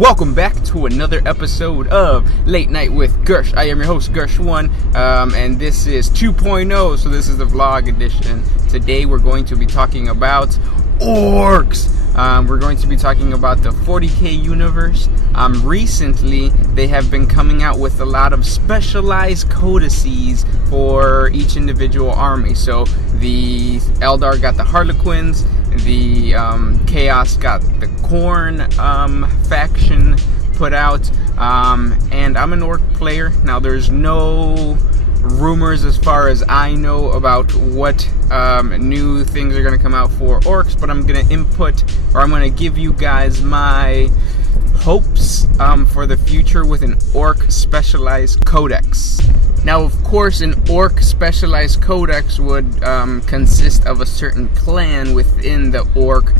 Welcome back to another episode of Late Night with Gursh. I am your host, Gursh1, and this is 2.0, so this is the vlog edition. Today we're going to be talking about orcs. We're going to be talking about the 40k universe. Recently, they have been coming out with a lot of specialized codices for each individual army. So the Eldar got the Harlequins, the Chaos got the Khorne faction put out, and I'm an orc player. Now there's no rumors as far as I know about what new things are going to come out for orcs, but I'm going to I'm going to give you guys my hopes for the future with an orc specialized codex. Now, of course, an orc specialized codex would consist of a certain clan within the orc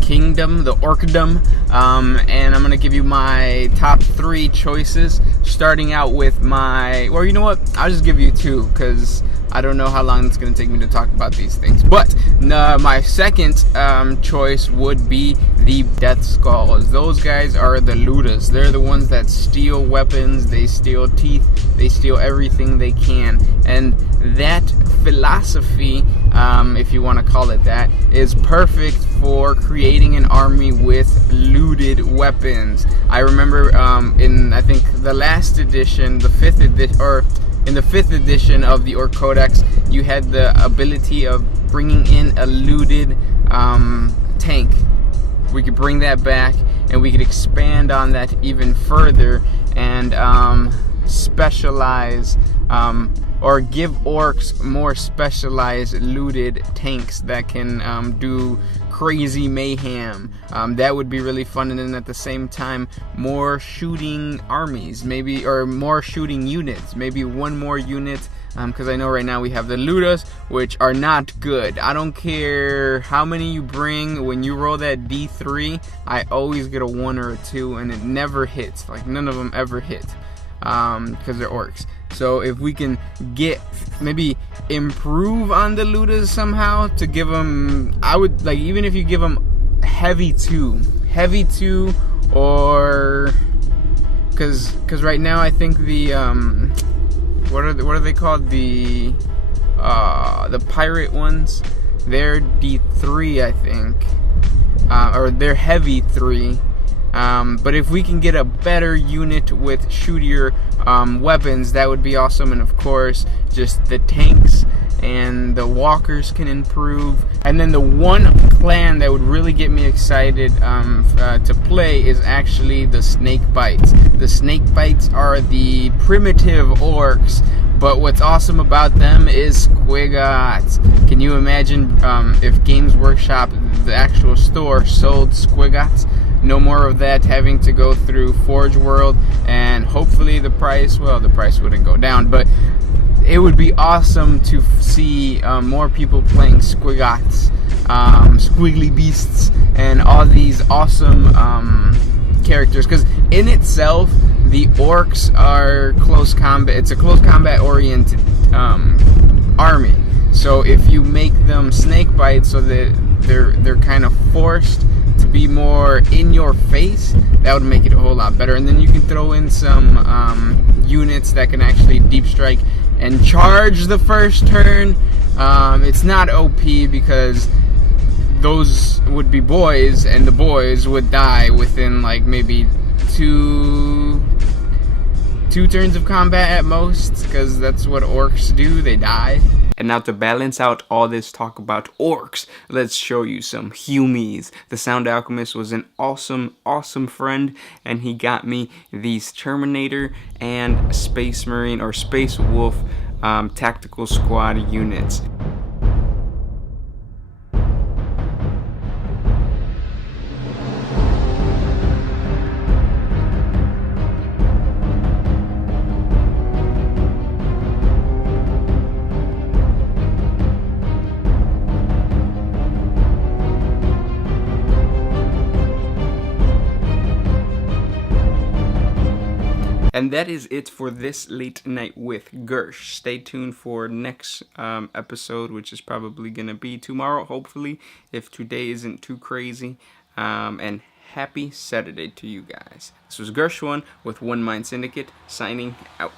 kingdom, the orcdom, and I'm going to give you my top 3 choices, starting out with well, you know what, I'll just give you 2, because I don't know how long it's going to take me to talk about these things. But my second choice would be the Death Skulls. Those guys are the looters. They're the ones that steal weapons, they steal teeth, they steal everything they can. And that philosophy, if you want to call it that, is perfect for creating an army with looted weapons. I remember in, I think, the last edition, the 5th edition, or in the 5th edition of the Ork Codex, you had the ability of bringing in a looted tank. We could bring that back, and we could expand on that even further, and specialize, or give orcs more specialized looted tanks that can do crazy mayhem. That would be really fun. And then at the same time, more shooting armies, maybe, or more shooting units, maybe one more unit, because I know right now we have the looters, which are not good. I don't care how many you bring, when you roll that D3, I always get a 1 or a 2, and it never hits. Like, none of them ever hit, because they're orcs. So if we can maybe improve on the looters somehow to give them, I would like, even if you give them heavy 2, or because right now I think the what are they called, the pirate ones, they're D3, I think, or they're heavy 3. But if we can get a better unit with shootier weapons, that would be awesome. And of course, just the tanks and the walkers can improve. And then the one clan that would really get me excited to play is actually the Snakebites. The Snakebites are the primitive orcs, but what's awesome about them is squiggots. Can you imagine if Games Workshop, the actual store, sold squiggots? No more of that having to go through Forge World, and hopefully the price wouldn't go down, but it would be awesome to see more people playing squiggots, squiggly beasts, and all these awesome characters, because in itself, the orcs are close combat. It's a close combat oriented army. So if you make them snake bites, so that they're kind of forced to be more in your face, that would make it a whole lot better. And then you can throw in some units that can actually deep strike and charge the first turn. It's not OP because those would be boys, and the boys would die within like maybe two turns of combat at most, because that's what orcs do, they die. And now to balance out all this talk about orcs, let's show you some humies. The Sound Alchemist was an awesome friend, and he got me these Terminator and Space Marine or SpaceWolf tactical squad units. And that is it for this Late Night with Gursh. Stay tuned for next episode, which is probably going to be tomorrow, hopefully, if today isn't too crazy. And happy Saturday to you guys. This was Gursh with One Mind Syndicate, signing out.